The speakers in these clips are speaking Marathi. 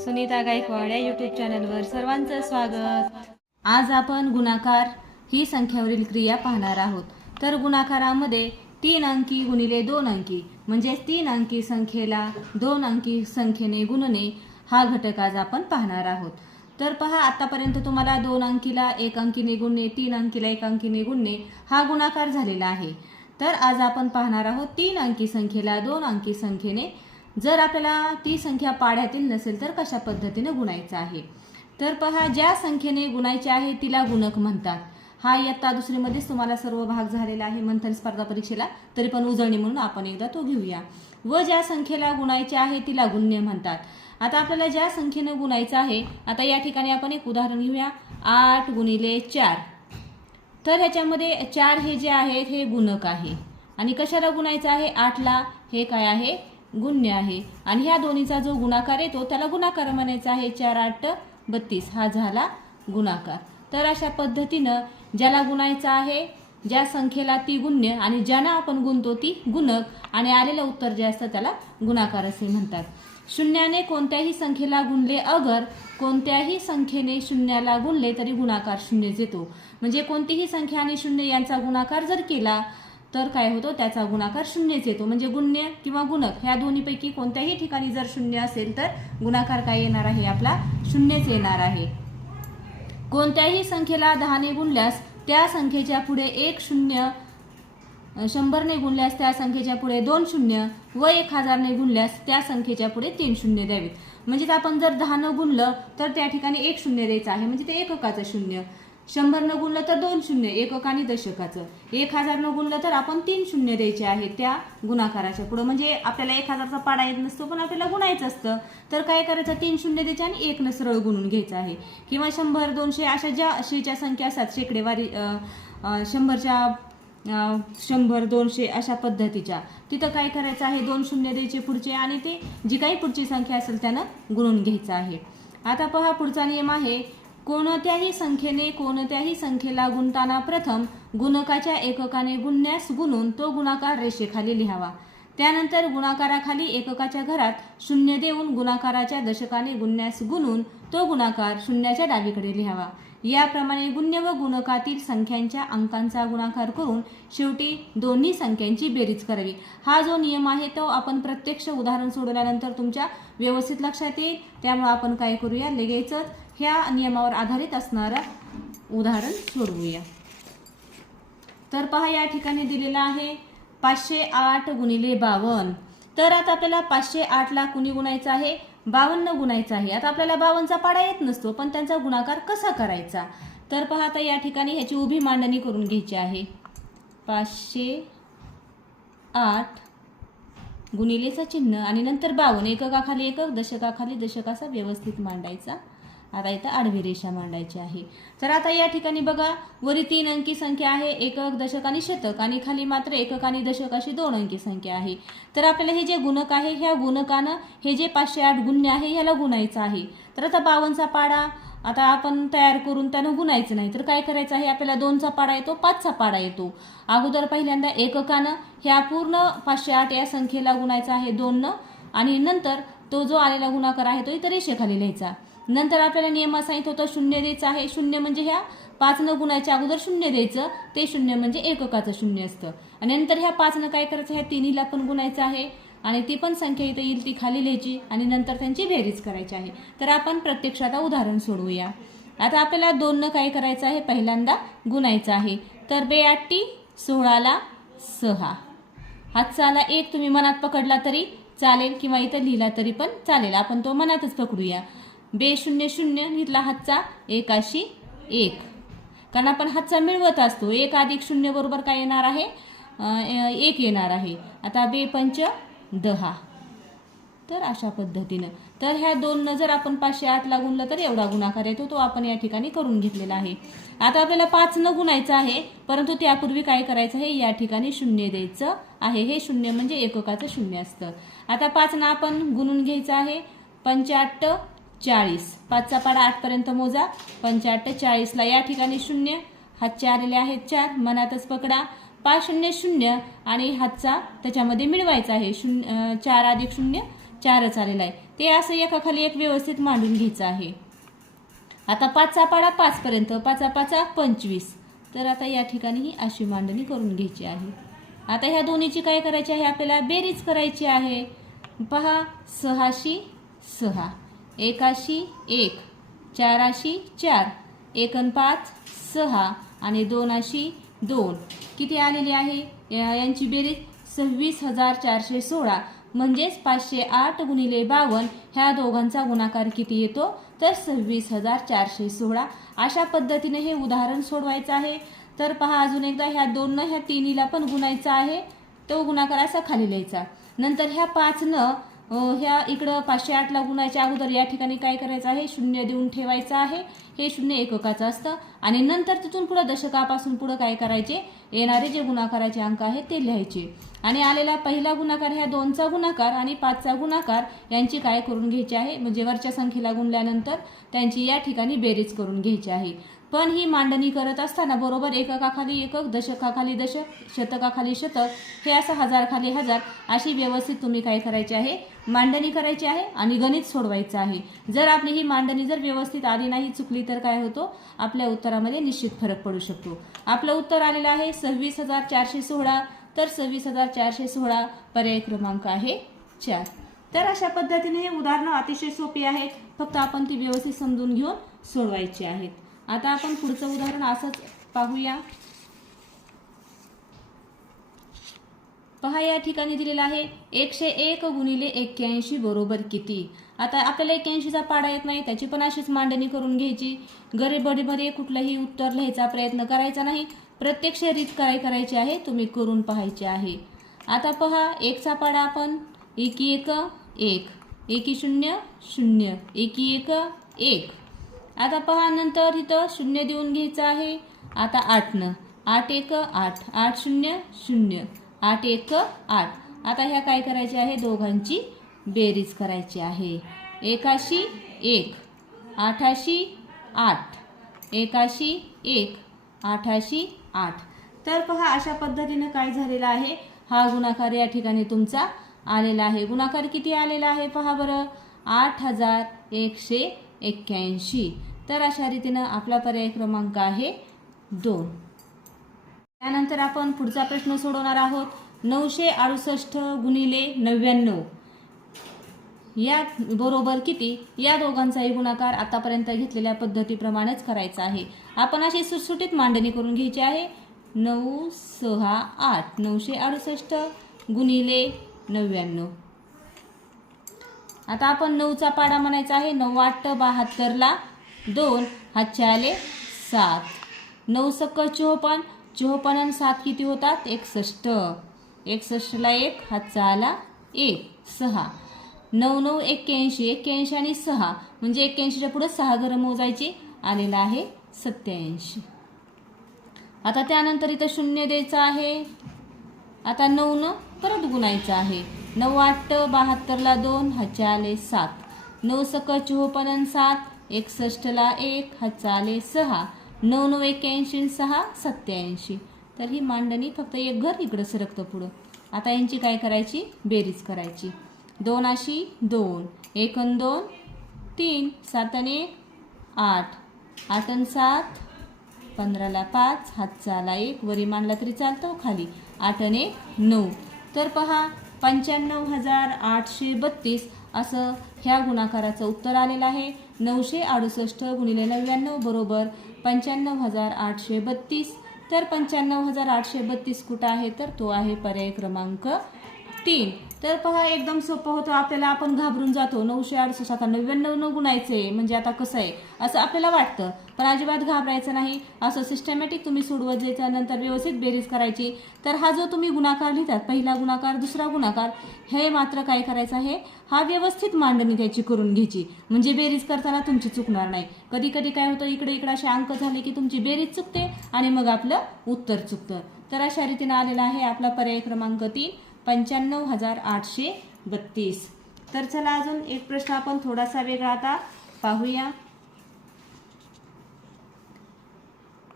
सुनीता गायकवाड या यूट्यूब चॅनलवर सर्वांचं स्वागत. आज आपण गुणाकार ही संख्यावरील क्रिया पाहणार आहोत. तर गुणाकारामध्ये तीन अंकी गुणिले दोन अंकी म्हणजे तीन अंकी संख्येला दोन अंकी संख्येने गुणणे हा घटक आज आपण पाहणार आहोत. तर पहा आतापर्यंत तुम्हाला दोन अंकीला एक अंकीने गुणणे तीन अंकीला एक अंकीने गुणणे हा गुणाकार झालेला आहे. तर आज आपण पाहणार आहोत तीन अंकी संख्येला दोन अंकी संख्येने जर आपल्याला ती संख्या पाढ्यातील नसेल तर कशा पद्धतीने गुणायचं आहे? तर पहा ज्या संख्येने गुणायचे आहे तिला गुणक म्हणतात. हा इयत्ता दुसरीमध्येच तुम्हाला सर्व भाग झालेला आहे मंथन स्पर्धा परीक्षेला तरी पण उजळणी म्हणून आपण एकदा तो घेऊया. व ज्या संख्येला गुणायचे आहे तिला गुण्य म्हणतात. आता आपल्याला ज्या संख्येनं गुणायचं आहे आता या ठिकाणी आपण एक उदाहरण घेऊया. आठ गुणिले चार. तर ह्याच्यामध्ये चार हे जे आहेत हे गुणक आहे. आणि कशाला गुणायचं आहे? आठला. हे काय आहे? गुण्य आहे. आणि ह्या दोन्हीचा जो गुणाकार येतो त्याला गुणाकार म्हणायचा आहे. चार आठ बत्तीस. हा झाला गुणाकार. तर अशा पद्धतीनं ज्याला गुणायचं आहे ज्या संख्येला ती गुण्य आणि ज्यानं आपण गुणतो ती गुणक आणि आलेलं उत्तर जे असतं त्याला गुणाकार असे म्हणतात. शून्याने कोणत्याही संख्येला गुणले अगर कोणत्याही संख्येने शून्याला गुणले तरी गुणाकार शून्यच येतो म्हणजे कोणतीही संख्या आणि शून्य यांचा गुणाकार जर केला तर काय होतो? त्याचा गुणाकार शून्यच येतो. म्हणजे गुण्य किंवा गुणक ह्या दोन्हीपैकी कोणत्याही ठिकाणी जर शून्य असेल तर गुणाकार काय येणार आहे? आपला शून्यच येणार आहे. कोणत्याही संख्येला दहाने गुणल्यास त्या संख्येच्या पुढे एक शून्य शंभरने गुणल्यास त्या संख्येच्या पुढे दोन शून्य व एक हजारने गुणल्यास त्या संख्येच्या पुढे तीन शून्य द्यावीत. म्हणजे आपण जर दहानं गुणलं तर त्या ठिकाणी एक शून्य द्यायचं आहे. म्हणजे ते एककाचं शून्य. शंभरनं गुणलं तर दोन शून्य एकक आणि दशकाचं. एक हजारनं गुणलं तर आपण तीन शून्य द्यायचे आहे त्या गुणाकाराच्या पुढं. म्हणजे आपल्याला एक हजारचा पाडा येत नसतो पण आपल्याला गुणायचं असतं. तर काय करायचं? तीन शून्य द्यायचे आणि एक न सरळ गुणून घ्यायचं आहे. किंवा शंभर दोनशे अशा ज्या शेच्या संख्या असतात शेकडेवारी शंभरच्या शंभर दोनशे अशा पद्धतीच्या तिथं काय करायचं आहे? दोन शून्य द्यायचे पुढचे आणि ते जी काही पुढची संख्या असेल त्यानं गुणून घ्यायचं आहे. आता पहा पुढचा नियम आहे. कोणत्याही संख्येने कोणत्याही संख्येला गुणताना प्रथम गुणकाच्या एककाने गुणण्यास गुणून तो गुणाकार रेषेखाली लिहावा. त्यानंतर गुणाकाराखाली एककाच्या घरात शून्य देऊन गुणाकाराच्या दशकाने गुणण्यास गुणून तो गुणाकार शून्याच्या डावीकडे लिहावा. याप्रमाणे गुण्य व गुणकातील संख्यांच्या अंकांचा गुणाकार करून शेवटी दोन्ही संख्यांची बेरीज करावी. हा जो नियम आहे तो आपण प्रत्यक्ष उदाहरण सोडवल्यानंतर तुमच्या व्यवस्थित लक्षात येईल. त्यामुळे आपण काय करूया? लगेचच ह्या नियमावर आधारित असणारं उदाहरण सोडवूया. तर पहा या ठिकाणी दिलेलं आहे पाचशे आठ गुणिले बावन्न. तर आता आपल्याला पाचशे आठला कुणी गुणायचं आहे? बावन्न गुणायचं आहे. आता आपल्याला बावनचा पाडा येत नसतो पण त्यांचा गुणाकार कसा करायचा? तर पहा आता या ठिकाणी ह्याची उभी मांडणी करून घ्यायची आहे. पाचशे आठ गुणिलेचं चिन्ह आणि नंतर बावन्न. एककाखाली एकक दशकाखाली दशकाचा व्यवस्थित मांडायचा. आता इथं आडवी रेषा मांडायची आहे. तर आता या ठिकाणी बघा वरी तीन अंकी संख्या आहे एकक दशक आणि शतक आणि खाली मात्र एकक आणि दशक अशी दोन अंकी संख्या आहे. तर आपल्याला हे जे गुणक आहे ह्या गुणकानं हे जे पाचशे आठ गुण्य आहे ह्याला गुणायचं आहे. तर आता बावनचा पाडा आता आपण तयार करून त्यानं गुणायचं नाही. तर काय करायचं आहे आपल्याला दोनचा पाडा येतो पाचचा पाडा येतो. अगोदर पहिल्यांदा एककानं ह्या पूर्ण पाचशे आठ या संख्येला गुणायचा आहे दोननं आणि नंतर तो जो आलेला गुणाकार आहे तो इतर रेषेखाली लिहायचा. नंतर आपल्याला नियमा सांगितलं होतं शून्य द्यायचं आहे. शून्य म्हणजे ह्या पाच न गुणायच्या अगोदर शून्य द्यायचं. ते शून्य म्हणजे एककाचं शून्य असतं. आणि नंतर ह्या पाचनं काय करायचं? ह्या तिन्हीला पण गुणायचं आहे. आणि ती पण संख्या इथं येईल ती खाली लिहायची. आणि नंतर त्यांची बेरीज करायची आहे. तर आपण प्रत्यक्ष आता उदाहरण सोडवूया. आता आपल्याला दोननं काय करायचं आहे? पहिल्यांदा गुणायचं आहे. तर बे आठी सोळाला सहा. हातचाला एक. तुम्ही मनात पकडला तरी चालेल किंवा इथं लिहिला तरी पण चालेल. आपण तो मनातच पकडूया. बे शून्य शून्य घेतला हातचा एकाशी एक. कारण आपण हातचा मिळवत असतो. एक अधिक शून्य बरोबर काय येणार आहे? एक येणार आहे. आता बे पंच दहा. तर अशा पद्धतीनं. तर ह्या दोननं जर आपण पाचशे आठला गुणलं तर एवढा गुणाकार येतो. तो आपण या ठिकाणी करून घेतलेला आहे. आता आपल्याला पाच न गुणायचं आहे परंतु त्यापूर्वी काय करायचं आहे? या ठिकाणी शून्य द्यायचं आहे. हे शून्य म्हणजे एककाचं शून्य असतं. आता पाचनं आपण गुणून घ्यायचं आहे. पंच्याहत्तर चाळीस. पाचचा पाडा आठपर्यंत मोजा. पंचाट्ट चाळीसला या ठिकाणी शून्य. हातचे आलेले आहेत चार. मनातच पकडा. पाच शून्य शून्य आणि हातचा त्याच्यामध्ये मिळवायचा आहे. शून्य चार अधिक शून्य चारच आलेला आहे. ते असं एकाखाली एक व्यवस्थित मांडून घ्यायचं आहे. आता पाचचा पाडा पाचपर्यंत. पाचा पाचा पंचवीस. तर आता या ठिकाणी ही अशी मांडणी करून घ्यायची आहे. आता ह्या दोन्हीची काय करायची आहे? आपल्याला बेरीज करायची आहे. पहा सहाशी सहा. एकाशी एक चाराशी चार एकन पाच सहा आणि दोनाशी दोन. किती आलेली आहे? या- यांची बेरीज सव्वीस हजार चारशे सोळा. म्हणजेच पाचशे आठ गुणिले बावन्न ह्या दोघांचा गुणाकार किती येतो? तर सव्वीस हजार चारशे सोळा. अशा पद्धतीने हे उदाहरण सोडवायचं आहे. तर पहा अजून एकदा ह्या दोननं ह्या तिन्हीला पण गुणायचा आहे. तो गुणाकार असा खाली लिहायचा. नंतर ह्या पाचनं ह्या इकडं पाचशे आठला गुणाच्या अगोदर या ठिकाणी काय करायचं आहे? शून्य देऊन ठेवायचं आहे. हे शून्य एककाचं असतं. आणि नंतर तिथून पुढं दशकापासून पुढं काय करायचे? येणारे जे गुणाकाराचे अंक आहेत ते लिहायचे. आणि आलेला पहिला गुणाकार ह्या दोनचा गुणाकार आणि पाचचा गुणाकार यांची काय करून घ्यायची आहे? म्हणजे वरच्या संख्येला गुणल्यानंतर त्यांची या ठिकाणी बेरीज करून घ्यायची आहे. पण ही मांडणी करत असताना बरोबर एककाखाली एकक दशकाखाली दशक शतकाखाली शतक हे असं हजार खाली हजार अशी व्यवस्थित तुम्ही काय करायचे आहे? मांडणी करायची आहे आणि गणित सोडवायचं आहे. जर आपली ही मांडणी जर व्यवस्थित आली नाही चुकली तर काय होतो? आपल्या उत्तरामध्ये निश्चित फरक पडू शकतो. आपलं उत्तर आलेलं आहे सव्वीस हजार चारशे सोळा. तर सव्वीस हजार चारशे सोळा पर्याय क्रमांक आहे चार. तर अशा पद्धतीने हे उदाहरणं अतिशय सोपी आहेत. फक्त आपण ती व्यवस्थित समजून घेऊन सोडवायची आहेत. आता आपण पुढचं उदाहरण असंच पाहूया. पहा या ठिकाणी दिलेलं आहे एकशे एक गुणिले एक्क्याऐंशी बरोबर किती? आता आपल्याला एक्क्याऐंशीचा पाडा येत नाही त्याची पण अशीच मांडणी करून घ्यायची. गरीबडीमध्ये कुठलंही उत्तर लिहायचा प्रयत्न करायचा नाही. प्रत्यक्ष रीत काय करायची आहे तुम्ही करून पाहायचे आहे. आता पहा एकचा पाडा आपण एकी एक. एक एकी शून्य शून्य. एकी एक एक. आता पहा नंतर इथं शून्य देऊन घ्यायचं आहे. आता आठनं आठ एक आठ. आठ शून्य शून्य. आठ एक आठ. आता ह्या काय करायचे आहे? दोघांची बेरीज करायची आहे. एकाशी एक. आठाशी आठ. एकाशी एक. आठाशी आठ. तर पहा अशा पद्धतीनं काय झालेलं आहे? हा गुणाकार या ठिकाणी तुमचा आलेला आहे. गुणाकार किती आलेला आहे पहा बरं? आठ हजार एकशे एक्क्याऐंशी. तर अशा रीतीनं आपला पर्याय क्रमांक आहे दोन. त्यानंतर आपण पुढचा प्रश्न सोडवणार आहोत. नऊशे अडुसष्ट गुणिले नव्याण्णव. या बरोबर किती? या दोघांचाही गुणाकार आतापर्यंत घेतलेल्या पद्धतीप्रमाणेच करायचा आहे. आपण अशी सुटसुटीत मांडणी करून घ्यायची आहे. नऊ सहा आठ. नऊशे अडुसष्ट गुणिले नव्याण्णव. आता आपण नऊचा पाडा म्हणायचा आहे. नऊ आठ बहात्तरला दोन हातचे आले सात. नऊ सक्क चोपन्न चोपन्न आणि सात किती होतात? एकसष्ट. एकसष्टला एक हातचा आला एक सहा. नऊ नऊ एक्क्याऐंशी. एक्क्याऐंशी आणि सहा म्हणजे एक्क्याऐंशीच्या पुढं सहा घरं मोजायची आलेला आहे सत्याऐंशी. आता त्यानंतर इथं शून्य द्यायचं आहे. आता नऊ नऊ परत गुणायचं आहे. नऊ आठ बहात्तरला दोन हातचे आले सात. नऊ सक चोपन्न आणि सात एकसष्टला एक हातचे आले सहा नऊ नऊ एक्क्याऐंशी सहा सत्याऐंशी तर ही मांडणी फक्त एक घर इकडं सरकतं पुढं. आता यांची काय करायची? बेरीज करायची. दोन अशी दोन. एक अन दोन तीन. सात आणि एक आठ. आठ आणि सात पंधराला पाच हातचा आला एक. वरी मांडला तरी चालतो खाली. आठ आणि एक नऊ. तर पहा पंच्याण्णव हजार आठशे बत्तीस असं ह्या गुणाकाराचं उत्तर आलेलं आहे. नऊशे अडुसष्ट गुणिले नव्याण्णव बरोबर पंच्याण्णव हजार आठशे बत्तीस. तर पंच्याण्णव हजार आठशे बत्तीस कुठं आहे? तर तो आहे पर्याय क्रमांक तीन. तर पहा एकदम सोपं होतं. आपल्याला आपण घाबरून जातो. नऊशे अडुसष्ट आता नव्याण्णव न गुणायचं आहे म्हणजे आता कसं आहे? असं आपल्याला वाटतं. पण अजिबात घाबरायचं नाही. असं सिस्टमॅटिक तुम्ही सोडवत जायचं. नंतर व्यवस्थित बेरीज करायची. तर हा जो तुम्ही गुणाकार लिहितात पहिला गुणाकार दुसरा गुणाकार हे मात्र काय करायचं आहे? हा व्यवस्थित मांडणी त्याची करून घ्यायची. म्हणजे बेरीज करताना तुमची चुकणार नाही. कधी कधी काय होतं? इकडे इकडे असे अंक झाले की तुमची बेरीज चुकते आणि मग आपलं उत्तर चुकतं. तर अशा रीतीनं आलेला आहे आपला पर्याय क्रमांक तीन. पंच्याण्णव हजार आठशे बत्तीस. तर चला अजून एक प्रश्न आपण थोडासा वेगळा आता पाहूया.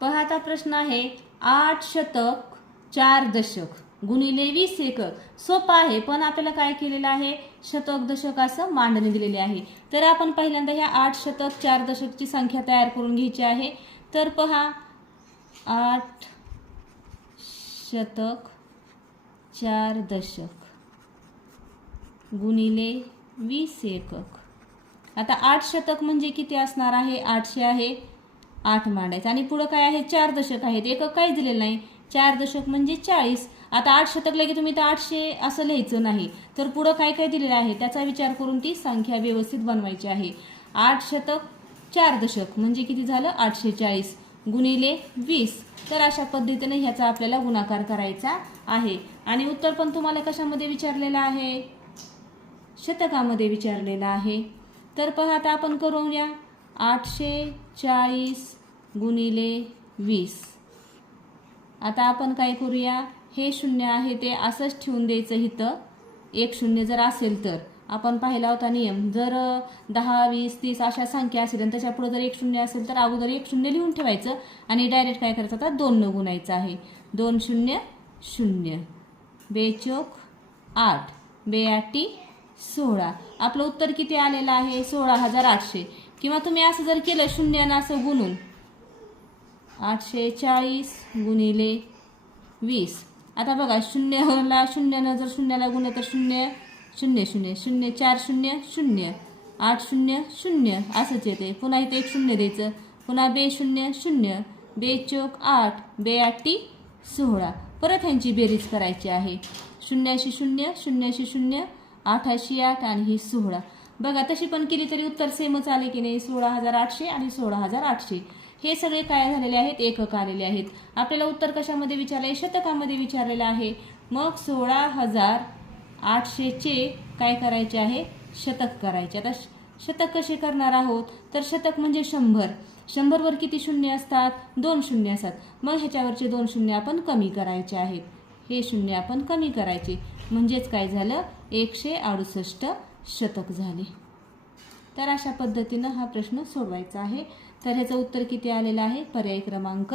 पहाता प्रश्न आहे आठ शतक चार दशक गुणिले वीस एकक सोपं आहे पण आपल्याला काय केलेलं आहे? शतक दशक असं मांडणी दिलेली आहे. तर आपण पहिल्यांदा ह्या आठ शतक चार दशकची संख्या तयार करून घ्यायची आहे. तर पहा आठ शतक चार दशक. गुणिले वीस एकक. आता आठ शतक म्हणजे किती असणार आहे? आठशे आहे. आठ मांडायचं. आणि पुढं काय आहे? चार दशक आहेत. एकक काय दिलेलं नाही. चार दशक म्हणजे चाळीस. आता आठ शतक लगे तुम्ही तर आठशे असं लिहायचं नाही. तर पुढं काय काय दिलेलं आहे? त्याचा विचार करून ती संख्या व्यवस्थित बनवायची आहे. आठ शतक चार दशक म्हणजे किती झालं? आठशे चाळीस. गुणिले वीस. तर अशा पद्धतीने ह्याचा आपल्याला गुणाकार करायचा आहे. आणि उत्तर पण तुम्हाला कशामध्ये विचारलेलं आहे? शतकामध्ये विचारलेलं आहे. तर पहा आता आपण करूया. आठशे चाळीस गुणिले वीस. आता आपण काय करूया? हे शून्य आहे ते असंच ठेवून द्यायचं इथं एक शून्य जर असेल तर. आपण पाहिला होता नियम. जर दहा वीस तीस अशा संख्या असेल आणि त्याच्या पुढे जर एक शून्य असेल तर अगोदर एक शून्य लिहून ठेवायचं आणि डायरेक्ट काय करायचं? आता दोन गुणायचं आहे. दोन शून्य शून्य. बेचोक आठ. बेआटी सोळा. आपलं उत्तर किती आलेलं आहे? सोळा हजार आठशे. किंवा तुम्ही असं जर केलं शून्यानं असं गुणून आठशे चाळीस गुणिले वीस. आता बघा शून्यला शून्यानं जर शून्याला गुणलं तर शून्य शून्य शून्य शून्य चार शून्य शून्य आठ शून्य शून्य असंच येते. पुन्हा इथे एक शून्य द्यायचं. पुन्हा बे शून्य शून्य बे चोक आठ बे आठी सोळा. परत ह्यांची बेरीज करायची आहे. शून्याशी शून्य शून्याशी शून्य आठाशी आठ आणि ही सोळा. बघा तशी पण केली तरी उत्तर सेमच आले की नाही? सोळा हजार आठशे आणि सोळा हजार आठशे. हे सगळे काय झालेले आहेत? एकक आलेले आहेत. आपल्याला उत्तर कशामध्ये विचारले शतकामध्ये विचारलेलं आहे. मग सोळा हजार आठशेचे काय करायचे आहे? शतक करायचे. आता श- शतक कसे करणार आहोत? तर शतक म्हणजे शंभर. शंभरवर किती शून्य असतात? दोन शून्य असतात. मग ह्याच्यावरचे दोन शून्य आपण कमी करायचे आहेत. हे शून्य आपण कमी करायचे. म्हणजेच काय झालं? एकशे अडुसष्ट शतक झाले. तर अशा पद्धतीनं हा प्रश्न सोडवायचा आहे. तर ह्याचं उत्तर किती आलेलं आहे? पर्याय क्रमांक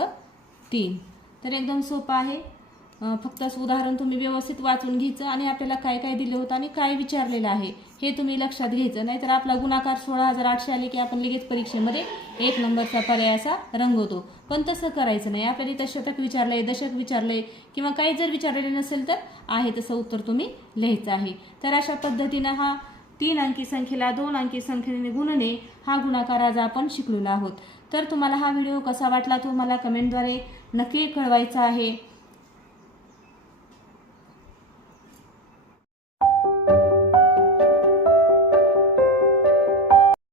तीन. तर एकदम सोपं आहे. फक्त असं उदाहरण तुम्ही व्यवस्थित वाचून घ्यायचं आणि आपल्याला काय काय दिलं होतं आणि काय विचारलेलं आहे हे तुम्ही लक्षात घ्यायचं. नाहीतर आपला गुणाकार सोळा हजार आठशे आले की आपण लगेच परीक्षेमध्ये एक नंबरचा पर्याय असा रंगवतो पण तसं करायचं नाही. आपल्याला इथं शतक आहे दशक विचारलं आहे किंवा काही जर विचारलेले नसेल तर आहे तसं उत्तर तुम्ही लिहायचं आहे. तर अशा पद्धतीनं हा तीन अंकी संख्येला दोन अंकी संख्येने गुणणे हा गुणाकार आज आपण शिकलेलो आहोत. तर तुम्हाला हा व्हिडिओ कसा वाटला तो मला कमेंटद्वारे नक्की कळवायचा आहे.